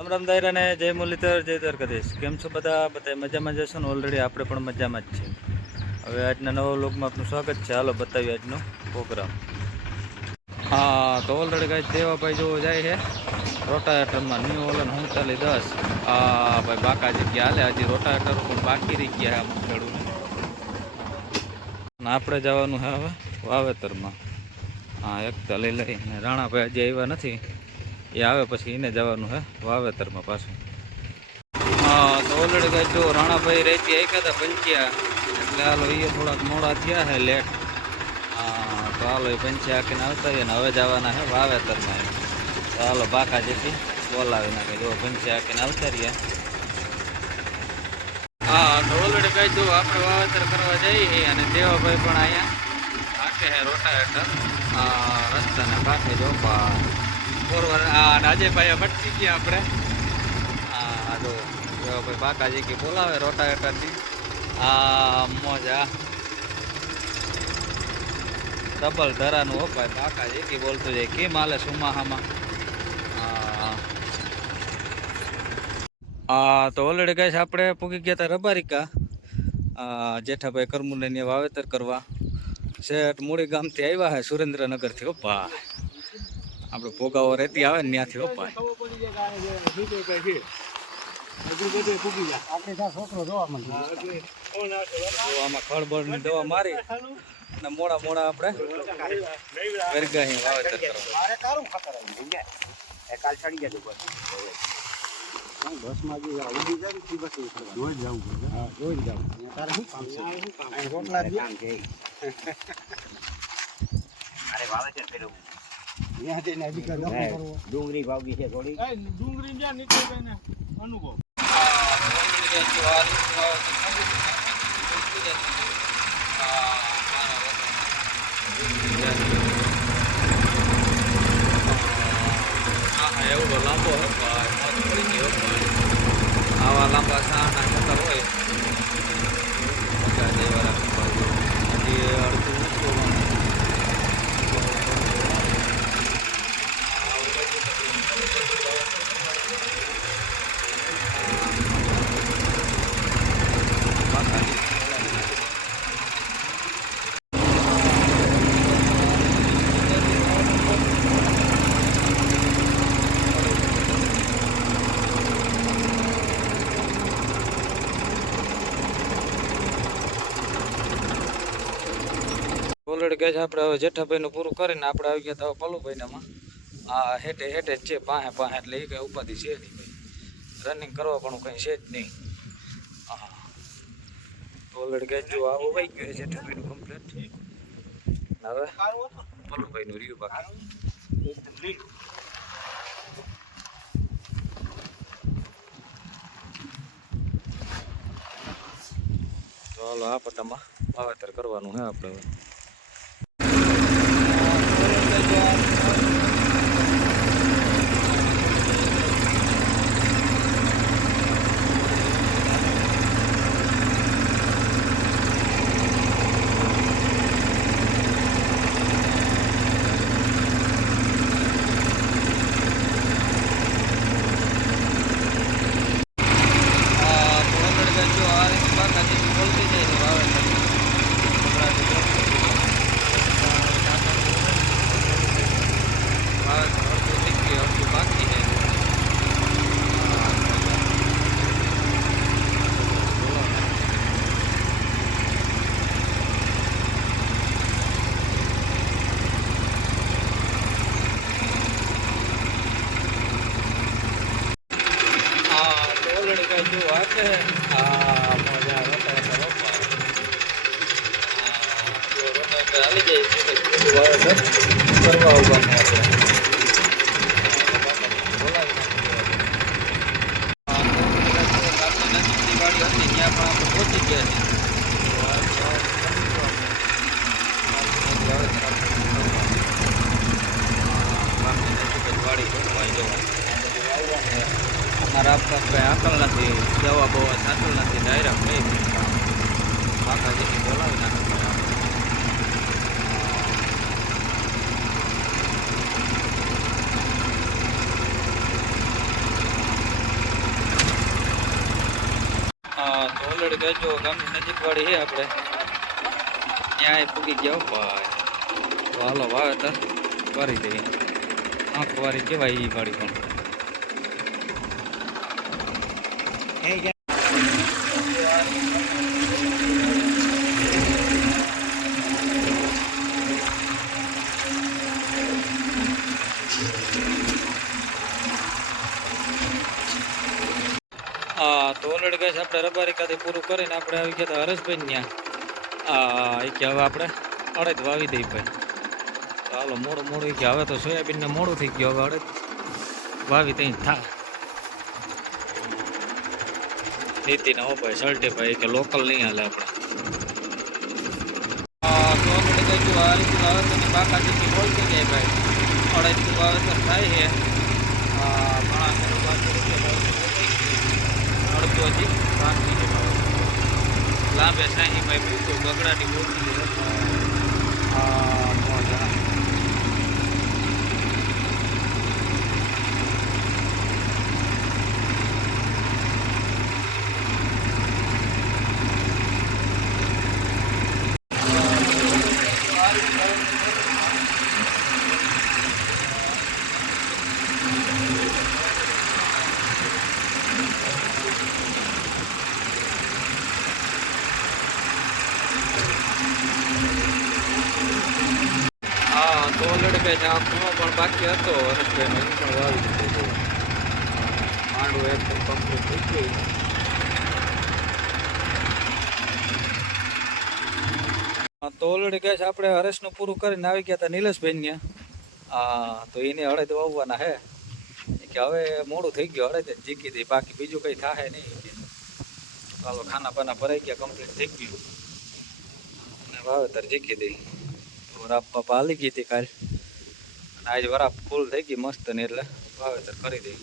રામ રામ દાયરા ને જય મુરલીધર જય દ્વારકાધીશ. કેમ છો બધા મજામાં જશો ને? ઓલરેડી આપણે પણ મજામાં જ છીએ. હવે આજના નવા વ્લોગમાં આપનું સ્વાગત છે. હાલો બતાવીએ આજનો પ્રોગ્રામ. હા તો ઓલરેડી કાંઈ દેવાભાઈ જોવો જાય છે રોટાવેટરમાં ન્યૂ ઓલન 3910. હા ભાઈ બાકાજી ગયા હાલે, હજી રોટાવેટર પણ બાકી રહી ગયા અમુક ખેડૂને. આપણે જવાનું છે હવે વાવેતરમાં. હા એક તો લઈ લઈને રાણાભાઈ હજી આવ્યા નથી, એ આવે પછી એને જવાનું છે વાવેતરમાં પાછું. હા તો ઓલરેડી કાંઈ જો રાણાભાઈ રહેતી આવ્યા હતા પંચ્યા, એટલે હાલો એ થોડાક મોડા થયા છે લેટ. હા તો હાલો એ પંચ્યા આખીને આવતા રહીએ ને હવે જવાના છે વાવેતરમાં. તો હાલો બાકા જેથી બોલાવી નાખે, જો પંચ્યા આખીને આવતા રહ્યા. હા તો ઓલરેડી કાંઈ જો આપણે વાવેતર કરવા જઈએ અને દેવાભાઈ પણ અહીંયા આખે છે રોટાવેટર રસ્તાને પાકે જો ફોરવર. આ રાજેભાઈ ભટકી ગયા આપણે. હા જો ભાઈ બાકાજી કે બોલાવે રોટાવેટરથી. આ મોજા ડબલ ધરાનું હો ભાઈ બાકાજી કે બોલતું જાય કેમ હાલે સુમાહામાં. હા તો ઓલરેડી ગાઈસ આપણે પૂગી ગયા હતા રબારિકા જેઠાભાઈ કરમુને ને વાવેતર કરવા. શેઠ મૂળી ગામથી આવ્યા છે સુરેન્દ્રનગરથી. ઓપા આપણે ભોગાવો રહેતી આવે ને ત્યાંથી. ઓપા આમાં ખળબળની દવા મારી અને મોડા મોડા આપણે વેરગાહી વાવેતર કરવા. બસમાં જે ઉડી જાય ને બસ જોઈ જવું પડે. હા જોઈ જવું. તારે શું કામ છે? રોટલા કામ છે. અરે વાવે છે ફેરવું. ત્યાં જઈને અધિકાર દખલ કરવો. ડુંગળી વાવી છે થોડી. ડુંગળી જ્યાં નીકળે ને અનુભવ. એવડો લાંબો આવા લાંબા સાના ખેતર હોય ઓલરેડી ગઈ આપણે હવે જેઠાભાઈનું પૂરું કરીને આપણે આવી ગયા હતા પલુભાઈનામાં. આ હેઠે હેઠે જ છે પાસે એટલે એ કંઈ ઉપાધિ છે નહીં ભાઈ. રનિંગ કરવા પણ કંઈ છે જ નહીં. હા ઓલરેડી ગઈ જો આવું વહી ગયું જેઠાભાઈનું કમ્પ્લીટ. હવે પલુભાઈનું રહ્યું બાકી. તો હાલો આ પટ્ટામાં વાવેતર કરવાનું છે આપણે હવે. કરવા પહોંચી ગયા છે. અમારા આપતા કંઈ આકલ નથી, દવા બવા સાચું નથી, ડાયરેક્ટ નહીં બાકાજી બોલાવી નાખે. ઓલરેડી કહેજો ગામની નજીક વાળી છે આપણે ત્યાં પૂગી ગયા ભાઈ. તો હાલો વાવેતર કરી દઈએ. આંખવાળી કહેવાય એ વાળી પણ. હા તો ઓલરેડી કહે છે આપણે રબારિકાથી પૂરું કરીને આપણે આવી ગયા હતા હરેશભાઈ ત્યાં. એ કે હવે આપણે અડદ વાવી દઈ ભાઈ. તો હાલો મોડું મોડું કે હવે તો સોયાબીનને મોડું થઈ ગયું, હવે અડદ વાવી ત્યાં થા. નીતિને હો ભાઈ સલ્ટી ભાઈ કે લોકલ નહીં હાલે આપણે. તો ઓલરેડી કહ્યું આ રીતે વાવેતરની બાકાજીથી બોલતી જાય ભાઈ. અડદનું વાવેતર થાય છે. ઘણા ખેડૂતો અડધો હજી બાકી છે. લાંબે સાહી ભાઈ બિલકુલ બગડાટી બોલતી તો ઓલરેડી કહે છે આ ખૂણો પણ બાકી હતો હરેશભાઈનો, એ પણ વાવી દીધું. માંડવું એકદમ કમ્પ્લીટ થઈ ગયું. તો ઓલરેડી કહે છે આપણે હરેશનું પૂરું કરીને આવી ગયા હતા નિલેશભાઈને. તો એને અડદ વાવવાના હે કે હવે મોડું થઈ ગયું, અડદ જ જીકી દઈ, બાકી બીજું કંઈ થાય નહીં. ચાલો ખાના પાના ભરાઈ ગયા, કમ્પ્લીટ થઈ ગયું અને વાવેતર જીકી દઈ. વરાપ બાપા હાલી ગઈ હતી કાલ અને આજે વરાપ ફૂલ થઈ ગઈ મસ્ત ને એટલે વાવેતર કરી દઈ.